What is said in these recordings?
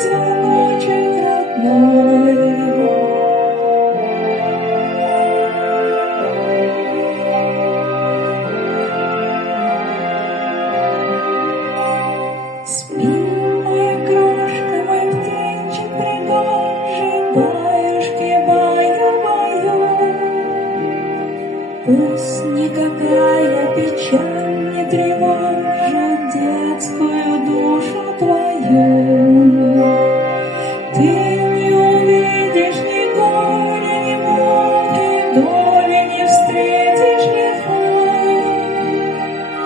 звоночек родной. Спи, моя крошка, мой птенчик пригожий, баюшки, баю-баю. Пусть никакая печаль не тревожит детскую душу твою. Ты не увидишь ни горя, ни муки, доли не встретишь лихой.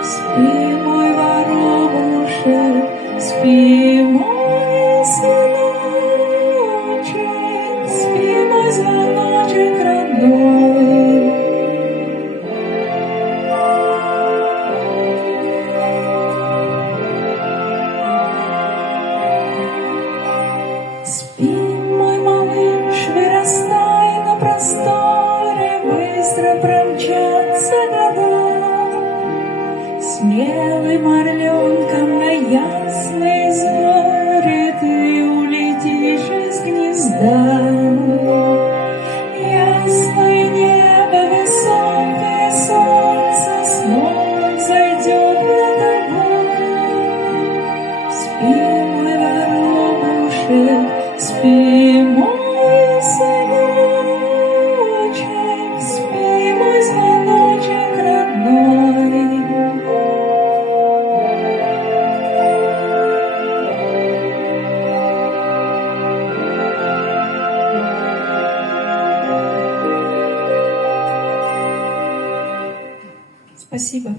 Спи, мой воробушек, спи, мой сыночек, спи, мой звоночек родной. Спи, мой малыш, вырастай на просторе, быстро промчатся года. Смелым орленком на ясной зоре ты улетишь из гнезда. Ясное небо, высокое солнце снова взойдет над тобой. Спи, мой воробушек, спи, мой сыночек, спи, мой звоночек родной. Спасибо.